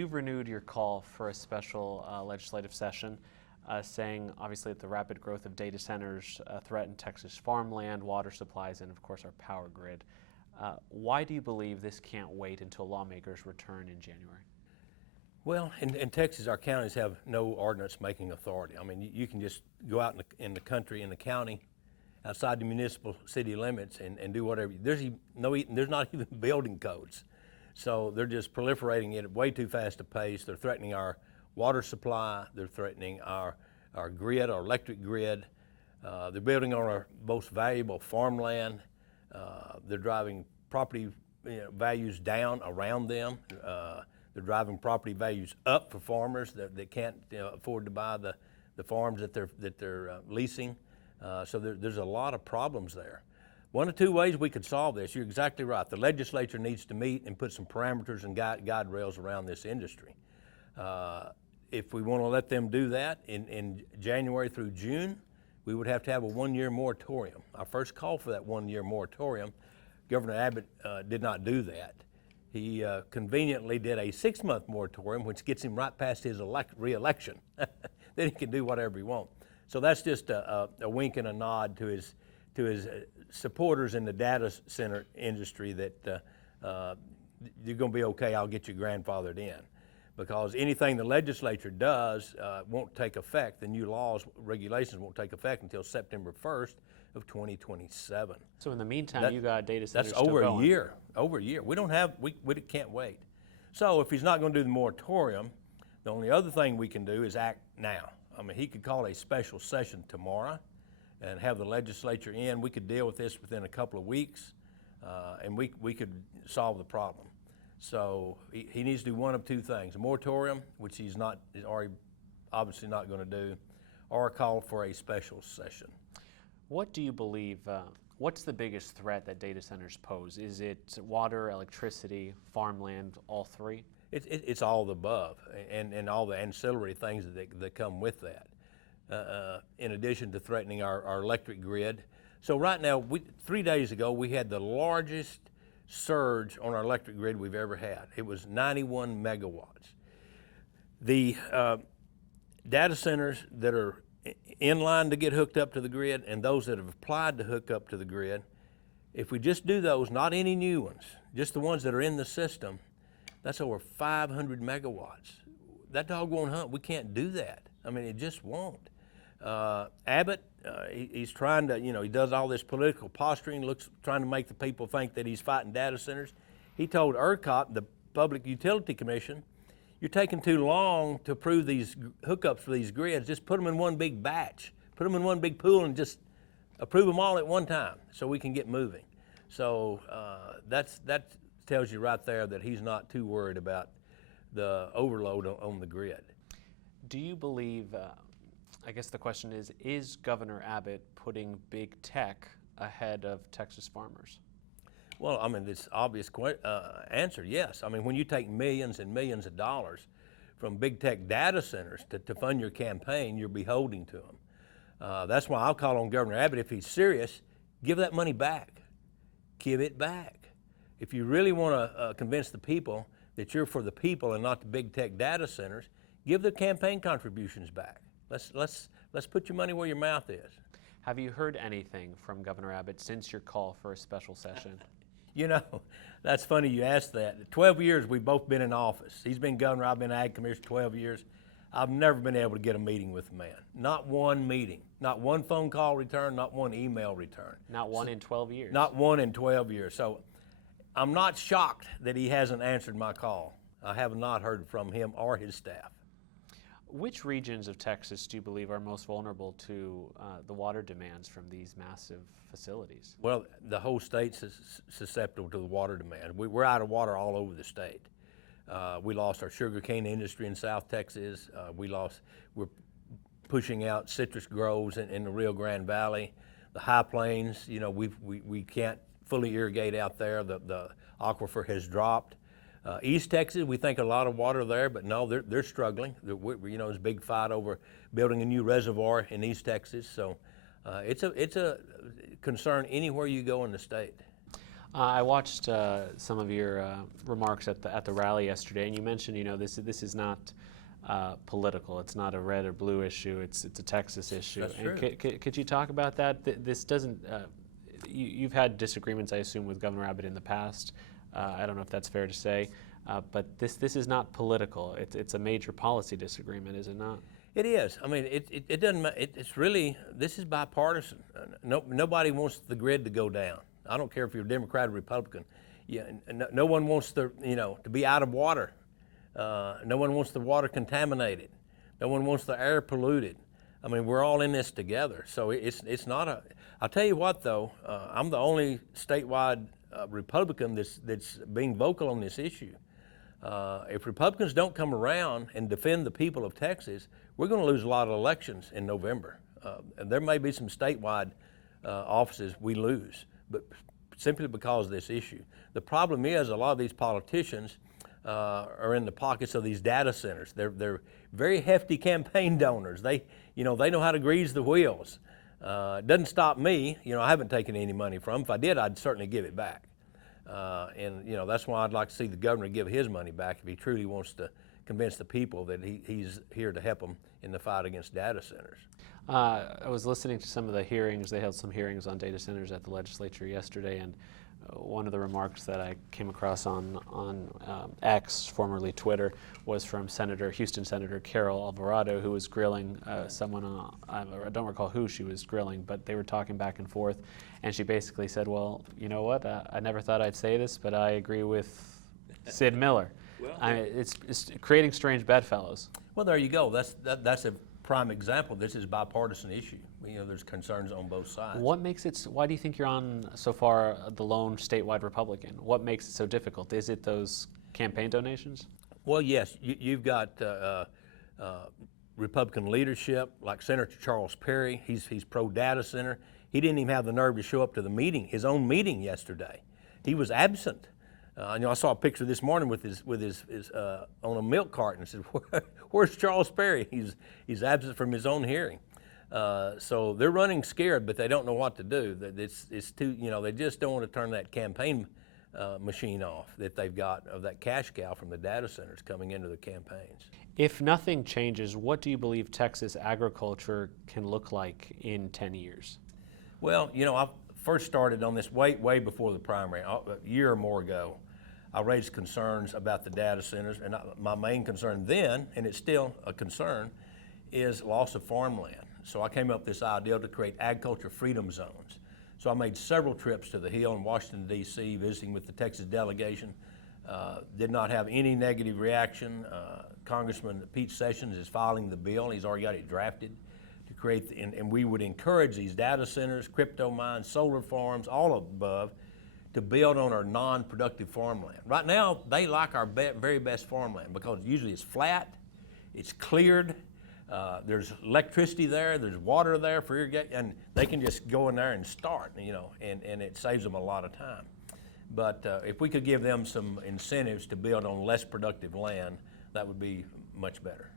you've renewed your call for a special legislative session, saying obviously that the rapid growth of data centers threaten Texas farmland, water supplies, and of course our power grid. Why do you believe this can't wait until lawmakers return in January? Well, in Texas, our counties have no ordinance-making authority. I mean, you can just go out in the country, in the county, outside the municipal city limits and do whatever. There's not even building codes. So they're just proliferating it at way too fast a pace. They're threatening our water supply. They're threatening our grid, our electric grid. They're building on our most valuable farmland. They're driving property values down around them. They're driving property values up for farmers that can't afford to buy the farms that they're leasing. So there's a lot of problems there. One of two ways we could solve this. You're exactly right. The legislature needs to meet and put some parameters and guide rails around this industry. If we want to let them do that in January through June, we would have to have a one-year moratorium. Our first call for that one-year moratorium, Governor Abbott did not do that. He conveniently did a 6-month moratorium, which gets him right past his re-election. Then he can do whatever he wants. So that's just a wink and a nod to his supporters in the data center industry that you're going to be okay, I'll get you grandfathered in. Because anything the legislature does won't take effect. The new laws, regulations won't take effect until September 1st of 2027. So in the meantime, you got data centers That's still over going. a year, over a year. We can't wait. So if he's not going to do the moratorium, the only other thing we can do is act now. I mean, he could call a special session tomorrow and have the legislature in. We could deal with this within a couple of weeks, and we could solve the problem. So he needs to do one of two things: a moratorium, which he's already obviously not going to do, or a call for a special session. What do you believe, what's the biggest threat that data centers pose? Is it water, electricity, farmland, all three? It's all the above, and all the ancillary things that come with that, in addition to threatening our electric grid. So right now, 3 days ago, we had the largest surge on our electric grid we've ever had. It was 91 megawatts. The data centers that are in line to get hooked up to the grid and those that have applied to hook up to the grid, if we just do those, not any new ones, just the ones that are in the system, that's over 500 megawatts. That dog won't hunt. We can't do that. I mean, it just won't. Abbott, he's trying to, he does all this political posturing, trying to make the people think that he's fighting data centers. He told ERCOT, the Public Utility Commission, you're taking too long to approve these hookups for these grids. Just put them in one big batch. Put them in one big pool and just approve them all at one time so we can get moving. So that tells you right there that he's not too worried about the overload on the grid. Do you believe, I guess the question is Governor Abbott putting big tech ahead of Texas farmers? Well, I mean, it's obvious answer, yes. I mean, when you take millions and millions of dollars from big tech data centers to fund your campaign, you're beholden to them. That's why I'll call on Governor Abbott, if he's serious, give that money back. Give it back. If you really want to convince the people that you're for the people and not the big tech data centers, give the campaign contributions back. Let's put your money where your mouth is. Have you heard anything from Governor Abbott since your call for a special session? That's funny you asked that. 12 years we've both been in office. He's been governor, I've been ag commissioner 12 years. I've never been able to get a meeting with the man. Not one meeting, not one phone call return, not one email return. Not one in 12 years? Not one in 12 years. So I'm not shocked that he hasn't answered my call. I have not heard from him or his staff. Which regions of Texas do you believe are most vulnerable to the water demands from these massive facilities? Well, the whole state's susceptible to the water demand. We're out of water all over the state. We lost our sugarcane industry in South Texas. We're pushing out citrus groves in the Rio Grande Valley. The high plains, we can't fully irrigate out there. The aquifer has dropped. East Texas, we think a lot of water there, but no, they're struggling. There's a big fight over building a new reservoir in East Texas. So it's a concern anywhere you go in the state. I watched some of your remarks at the rally yesterday, and you mentioned, this is not political. It's not a red or blue issue. It's a Texas issue. That's and true. could you talk about that? This doesn't. You've had disagreements, I assume, with Governor Abbott in the past. I don't know if that's fair to say, but this is not political. It's a major policy disagreement, is it not? It is. I mean, it doesn't. It's really, this is bipartisan. Nobody wants the grid to go down. I don't care if you're a Democrat or Republican. Yeah, no one wants to be out of water. No one wants the water contaminated. No one wants the air polluted. I mean, we're all in this together. So it's not a. I'll tell you what, though. I'm the only statewide Republican that's being vocal on this issue. If Republicans don't come around and defend the people of Texas, we're going to lose a lot of elections in November. And there may be some statewide offices we lose, but simply because of this issue. The problem is a lot of these politicians are in the pockets of these data centers. They're very hefty campaign donors. They know how to grease the wheels. It doesn't stop me. I haven't taken any money from them. If I did, I'd certainly give it back. And that's why I'd like to see the governor give his money back if he truly wants to convince the people that he's here to help them in the fight against data centers. I was listening to some of the hearings. They held some hearings on data centers at the legislature yesterday, and one of the remarks that I came across on X, formerly Twitter, was from Houston Senator Carol Alvarado, who was grilling someone I don't recall who she was grilling, but they were talking back and forth, and she basically said, well, you know what, I never thought I'd say this, but I agree with Sid Miller. Well, it's creating strange bedfellows. Well, there you go. That's a prime example. This is a bipartisan issue. There's concerns on both sides. What makes it, why do you think you're on so far the lone statewide Republican? What makes it so difficult? Is it those campaign donations? Well, yes, you've got Republican leadership like Senator Charles Perry. He's pro-data center. He didn't even have the nerve to show up to the meeting, his own meeting yesterday. He was absent. I saw a picture this morning with his on a milk carton. I said, "Where's Charles Perry?" He's absent from his own hearing. So they're running scared, but they don't know what to do. It's too, they just don't want to turn that campaign machine off that they've got of that cash cow from the data centers coming into the campaigns. If nothing changes, what do you believe Texas agriculture can look like in 10 years? Well, I first started on this way before the primary, a year or more ago. I raised concerns about the data centers, and my main concern then, and it's still a concern, is loss of farmland. So I came up with this idea to create agriculture freedom zones. So I made several trips to the Hill in Washington, D.C., visiting with the Texas delegation. Did not have any negative reaction. Congressman Pete Sessions is filing the bill. He's already got it drafted to create, and we would encourage these data centers, crypto mines, solar farms, all of the above, to build on our non-productive farmland. Right now, they like our very best farmland because usually it's flat, it's cleared, there's electricity there, there's water there for irrigation, and they can just go in there and start, and it saves them a lot of time. But if we could give them some incentives to build on less productive land, that would be much better.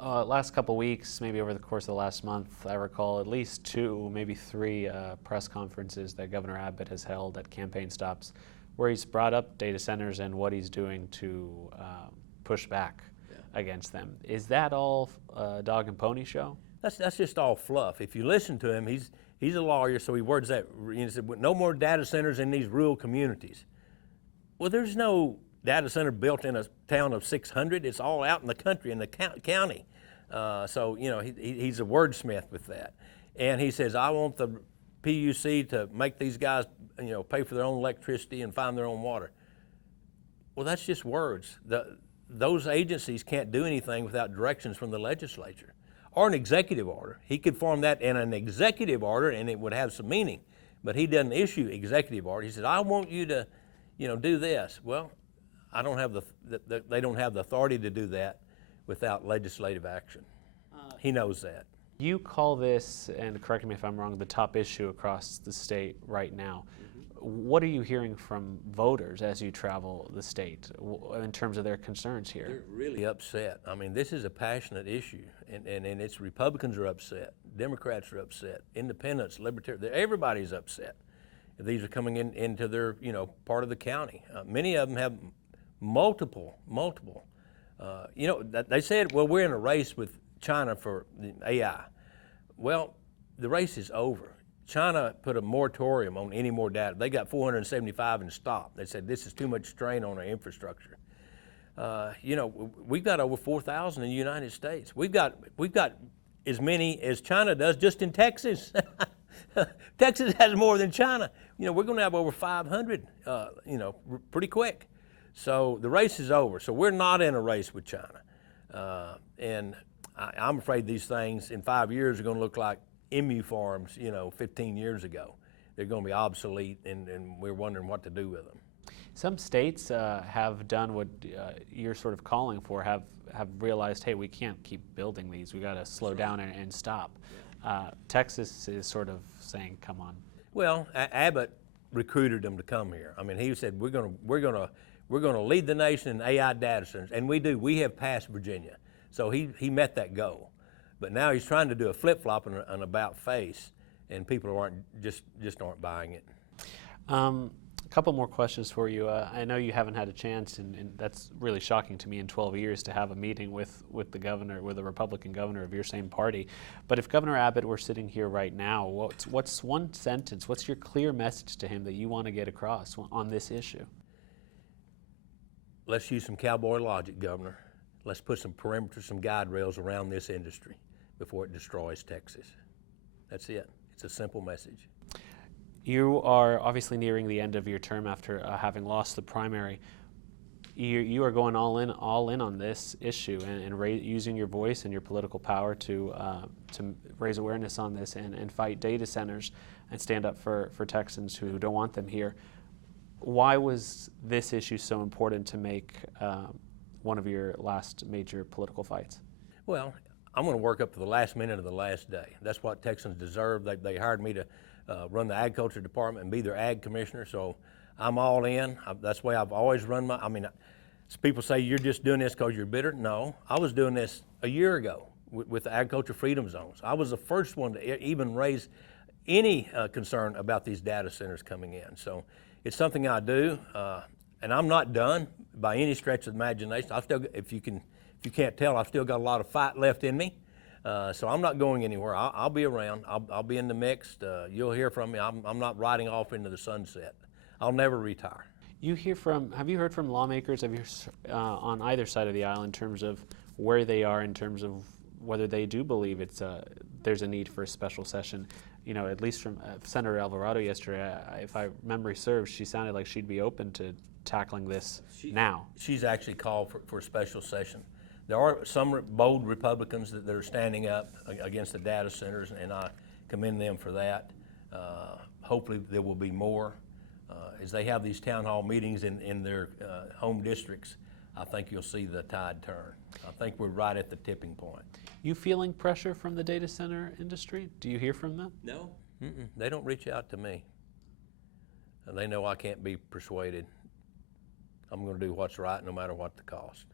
Last couple weeks, maybe over the course of the last month, I recall at least 2, maybe 3 press conferences that Governor Abbott has held at campaign stops where he's brought up data centers and what he's doing to push back against them. Is that all a dog and pony show? That's just all fluff. If you listen to him, he's a lawyer, so he words that. He said, no more data centers in these rural communities. Well, there's no data center built in a town of 600. It's all out in the country, in the county. So, he's a wordsmith with that. And he says, I want the PUC to make these guys, pay for their own electricity and find their own water. Well, that's just words. Those agencies can't do anything without directions from the legislature or an executive order. He could form that in an executive order and it would have some meaning, but he doesn't issue executive order. He says, I want you to, do this. Well, they don't have the authority to do that without legislative action. He knows that. You call this, and correct me if I'm wrong, the top issue across the state right now. What are you hearing from voters as you travel the state in terms of their concerns here? They're really upset. I mean, this is a passionate issue, and it's Republicans are upset, Democrats are upset, independents, libertarians, everybody's upset. These are coming into their, part of the county. Many of them have multiple. They said, well, we're in a race with China for the AI. Well, the race is over. China put a moratorium on any more data. They got 475 and stopped. They said this is too much strain on our infrastructure. We've got over 4,000 in the United States. We've got as many as China does just in Texas. Texas has more than China. We're going to have over 500, pretty quick. So the race is over. So we're not in a race with China. And I'm afraid these things in 5 years are going to look like emu farms, 15 years ago. They're going to be obsolete, and we're wondering what to do with them. Some states have done what you're sort of calling for, have realized, hey, we can't keep building these. We got to slow down and stop. Texas is sort of saying, come on. Well, Abbott recruited them to come here. I mean, he said we're going to lead the nation in AI data centers, and we do. We have passed Virginia, so he met that goal. But now he's trying to do a flip-flop and an about face, and people just aren't buying it. A couple more questions for you. I know you haven't had a chance, and that's really shocking to me in 12 years to have a meeting with the governor, with a Republican governor of your same party. But if Governor Abbott were sitting here right now, what's one sentence, what's your clear message to him that you want to get across on this issue? Let's use some cowboy logic, Governor. Let's put some perimeters, some guide rails around this industry before it destroys Texas. That's it. It's a simple message. You are obviously nearing the end of your term after having lost the primary. You are going all in on this issue and using your voice and your political power to raise awareness on this and fight data centers and stand up for Texans who don't want them here. Why was this issue so important to make one of your last major political fights? Well, I'm going to work up to the last minute of the last day. That's what Texans deserve. They hired me to run the Agriculture Department and be their ag commissioner, so I'm all in. That's the way I've always run people say you're just doing this because you're bitter. No, I was doing this a year ago with the agriculture freedom zones. I was the first one to even raise any concern about these data centers coming in. So it's something I do, and I'm not done by any stretch of the imagination. If you can't tell, I've still got a lot of fight left in me. So I'm not going anywhere. I'll be around. I'll be in the mix. You'll hear from me. I'm not riding off into the sunset. I'll never retire. Have you heard from lawmakers on either side of the aisle in terms of where they are, in terms of whether they do believe there's a need for a special session? At least from Senator Alvarado yesterday, if memory serves, she sounded like she'd be open to tackling this now. She's actually called for a special session. There are some bold Republicans that are standing up against the data centers, and I commend them for that. Hopefully there will be more. As they have these town hall meetings in their home districts, I think you'll see the tide turn. I think we're right at the tipping point. You feeling pressure from the data center industry? Do you hear from them? No. They don't reach out to me. And they know I can't be persuaded. I'm going to do what's right no matter what the cost.